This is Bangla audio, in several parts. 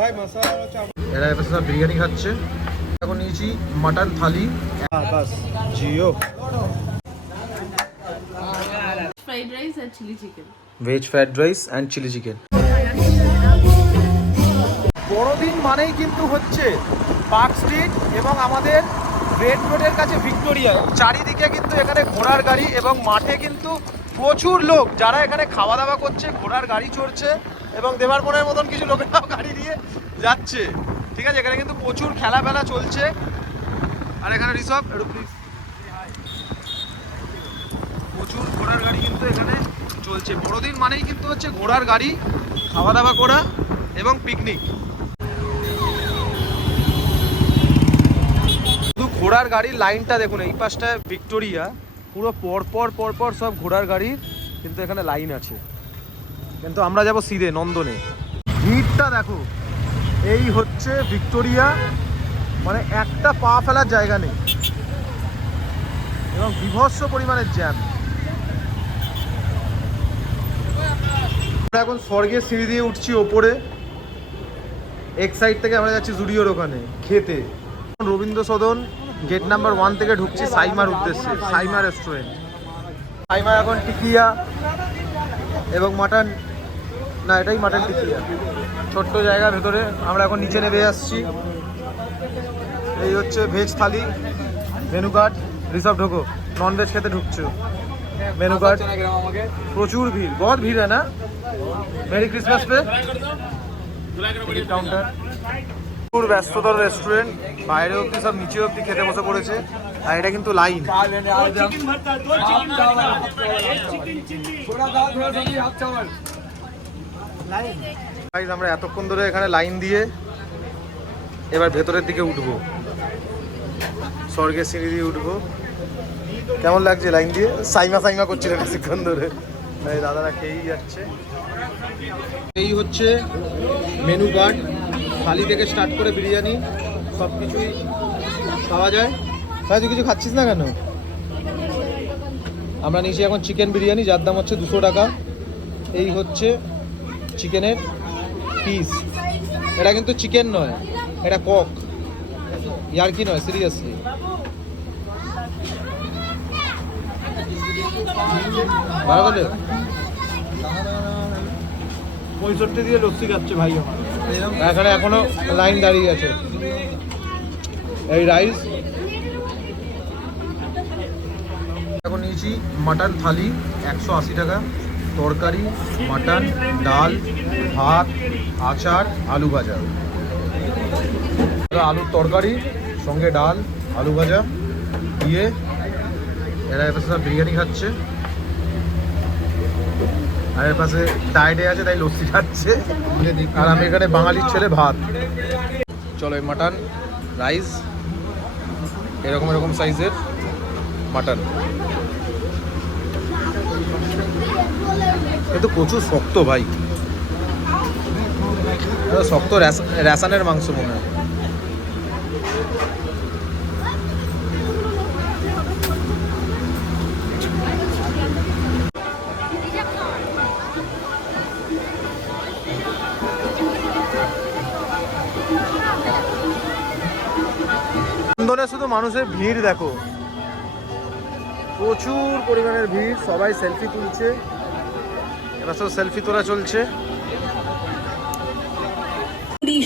এরা এবার সব বিরিয়ানি খাচ্ছে। এখন নিয়েছি মাটন থালি। বাস জিও ফ্রাইড রাইস আর chilli chicken, veg fried rice and chilli chicken. বড়দিন মানেই কিন্তু হচ্ছে পার্ক স্ট্রিট এবং আমাদের রেড রোডের কাছে ভিক্টোরিয়া। চারিদিকে কিন্তু এখানে ঘোড়ার গাড়ি এবং মাঠে কিন্তু প্রচুর লোক যারা এখানে খাওয়া দাওয়া করছে, ঘোড়ার গাড়ি চড়ছে এবং দেবারমনের মতন কিছু লোকেরাও গাড়ি নিয়ে যাচ্ছে। ঠিক আছে, এখানে কিন্তু প্রচুর খেলা চলছে। আর এখানে ঋষভ প্রচুর ঘোড়ার গাড়ি কিন্তু এখানে চলছে। বড়দিন মানেই কিন্তু হচ্ছে ঘোড়ার গাড়ি, খাওয়া দাওয়া করা এবং পিকনিক। শুধু ঘোড়ার গাড়ির লাইনটা দেখুন, এই পাশটায় ভিক্টোরিয়া, পুরো পরপর সব ঘোড়ার গাড়ির কিন্তু এখানে লাইন আছে। কিন্তু আমরা যাব সিধে নন্দনে। ভিড়টা দেখো, এই হচ্ছে ভিক্টোরিয়া, মানে একটা পা ফেলার জায়গা নেই এবং বিভৎস পরিমাণের জ্যাম। আমরা এখন স্বর্গের সিঁড়ি দিয়ে উঠছি ওপরে। এক সাইড থেকে আমরা যাচ্ছি জুডিওর ওখানে খেতে। রবীন্দ্র সদন গেট নাম্বার 1 থেকে ঢুকছি সাইমার উদ্দেশ্যে, সাইমা রেস্টুরেন্ট। সাইমা এখন টিকিয়া এবং মাটন, না এটাই মাটন টিকিয়া, ছোট্ট জায়গার ভেতরে। আমরা এখন নিচে নেমে আসছি। এই হচ্ছে ভেজ থালি, মেনু কার্ড। রিসর্ভ ঢোকো, নন ভেজ খেতে ঢুকছো, মেনু কার্ড। প্রচুর ভিড়, বহুত ভিড় है ना। মেরি ক্রিসমাস पे কাউন্টার। প্রচুর ব্যস্ততর রেস্টুরেন্ট, বাইরে অব্দি সব নিচে অব্দি খেতে বসে পড়েছে। আর এটা কিন্তু লাইন। আমরা এতক্ষণ ধরে এখানে লাইন দিয়ে এবার ভেতরের দিকে উঠবো, স্বর্গের সিঁড়ি দিয়ে উঠবো। কেমন লাগছে লাইন দিয়ে? সাইমা করছিল কিছুক্ষণ ধরে, দাদারা খেয়েই যাচ্ছে। এই হচ্ছে মেনু কার্ড, থালি থেকে স্টার্ট করে বিরিয়ানি সব কিছুই পাওয়া যায়। তাই তুই কিছু খাচ্ছিস না কেন? আমরা নিয়েছি এখন চিকেন বিরিয়ানি, যার দাম হচ্ছে 200 টাকা। এই হচ্ছে চিকেনের পিস। এটা কিন্তু চিকেন নয়, এটা কক, ইয়ার কি নয়, সিরিয়াসলি। ভালো করে 65 দিয়ে লস্যি খাচ্ছে ভাই আমার। এখানে এখনো লাইন দাঁড়িয়ে আছে। এই রাইস এখন নিয়েছি মাটন থালি 180 টাকা, তরকারি, মাটন, ডাল, ভাত, আচার, আলু ভাজা। আলুর তরকারি সঙ্গে ডাল, আলু ভাজা দিয়ে এরা এর পাশে সব বিরিয়ানি খাচ্ছে। আর এর পাশে ডায়েটে আছে, তাই লস্যি খাচ্ছে। আর আমি এখানে বাঙালির ছেলে ভাত। চলো, এই মাটন, রাইস, এরকম সাইজের মাটন, কিন্তু প্রচুর শক্ত ভাই, শক্ত রেশনের মাংস মনে হয়। নন্দনে শুধু মানুষের ভিড় দেখো, প্রচুর পরিমাণের ভিড়। সবাই সেলফি তুলছে, এবার সব সেলফি তোলা চলছে।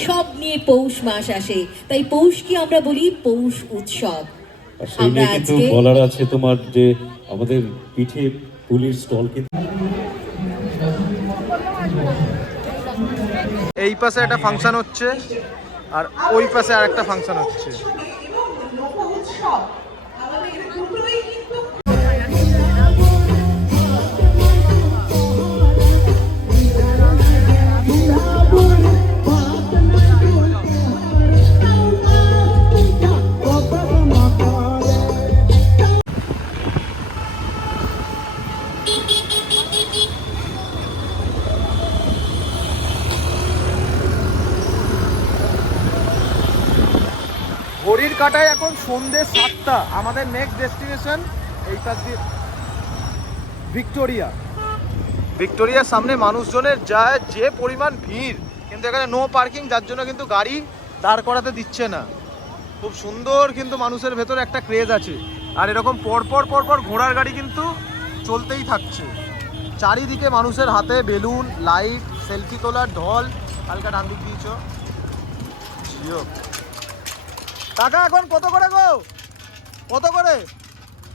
সব নিয়ে পৌষ মাস আসে, তাই পৌষকে আমরা বলি পৌষ উৎসব। সেই নিয়ে কিন্তু বলার আছে তোমার যে আমাদের পিঠে পুলির স্টল কিন্তু। এই পাশে একটা ফাংশন হচ্ছে আর ওই পাশে আর একটা ফাংশন হচ্ছে। ঘড়ির কাঁটায় এখন সন্ধ্যে 7টা। আমাদের নেক্সট ডেস্টিনেশন এই পাশ দিয়ে ভিক্টোরিয়ার সামনে মানুষজনের যে পরিমাণ ভিড়, কিন্তু কিন্তু এখানে নো পার্কিং, যার জন্য কিন্তু গাড়ি দাঁড় করাতে দিচ্ছে না। খুব সুন্দর কিন্তু মানুষের ভেতরে একটা ক্রেজ আছে। আর এরকম পরপর ঘোড়ার গাড়ি কিন্তু চলতেই থাকছে। চারিদিকে মানুষের হাতে বেলুন, লাইট, সেলফি তোলার ঢল। হালকা ডান দিক দিয়েছ জিও। টাকা এখন কত করে গো? কত করে?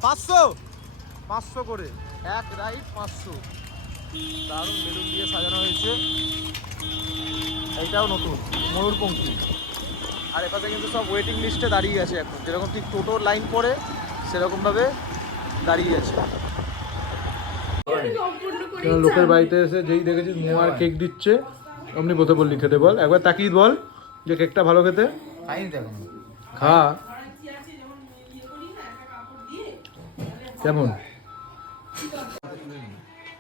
500 করে এক রাইড 500। দারুণ বেলুন দিয়ে সাজানো হয়েছে। এইটাও নতুন ময়ূরপঙ্খী। আর এপাশে কিন্তু সব ওয়েটিং লিস্টে দাঁড়িয়ে আছে এখন, যেরকম ঠিক টোটোর লাইন পড়ে সেরকমভাবে দাঁড়িয়ে আছে। লোকের বাড়িতে এসে যেই দেখেছিস মোয়ার কেক দিচ্ছে অমনি বসে বললি খেতে। বল একবার তাকিয়ে বল যে কেকটা ভালো খেতে। খা কেমন।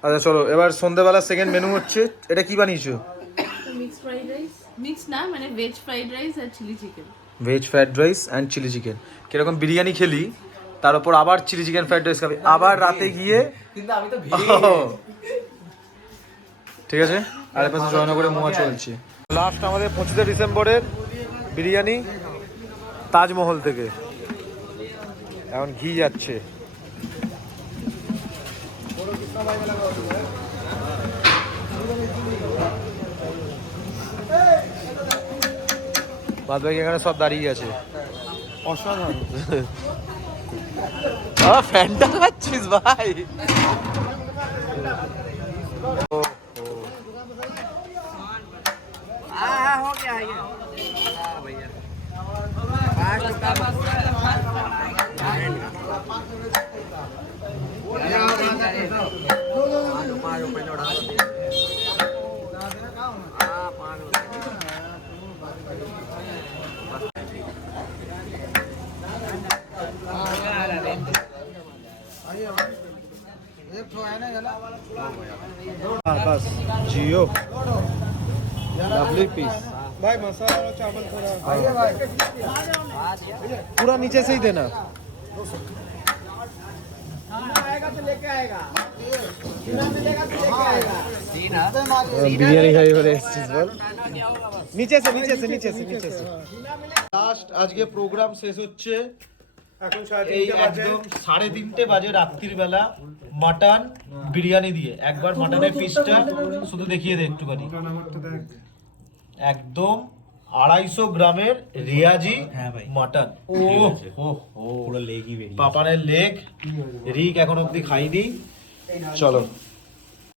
আচ্ছা চলো এবার সন্ধ্যেবেলা সেকেন্ড মেনু হচ্ছে। এটা কি বানিয়েছো? মিক্স ফ্রাইড রাইস, মিক্স না মানে ভেজ ফ্রাইড রাইস আর chilli chicken. Veg fried rice and chilli chicken. কিরকম বিরিয়ানি খেলি তার উপর আবার চিলি চিকেন ফ্রাইড রাইস খাবি, আবার রাতে গিয়ে। ঠিক আছে। আর এর পাশে জয়নগরে মোয়া চলছে। লাস্ট আমাদের 25 ডিসেম্বরের বিরিয়ানি তাজমহল থেকে। এখন ঘি যাচ্ছে। বাদ বাকি এখানে সব দাঁড়িয়ে আছে। অসাধারণ। ফ্যানটা খাচ্ছিস ভাই? बस जियो लवली पीस भाई। मसाला और चावल थोड़ा पूरा नीचे से ही देना। बिरयानी खाई बोले नीचे से लास्ट आज के प्रोग्राम शेष হচ্ছে। এই একদম 3:30 বাজে রাত্রির বেলা মাটন বিরিয়ানি দিয়ে। একবার মাটনের পিসটা শুধু দেখিয়ে দে একটুখানি। একদম 250 গ্রামের রিয়াজি মাটন। ও পুরো লেগই বেরিয়ে। পাপানের লেগ রিক এখন অবধি খাইনি। চলো।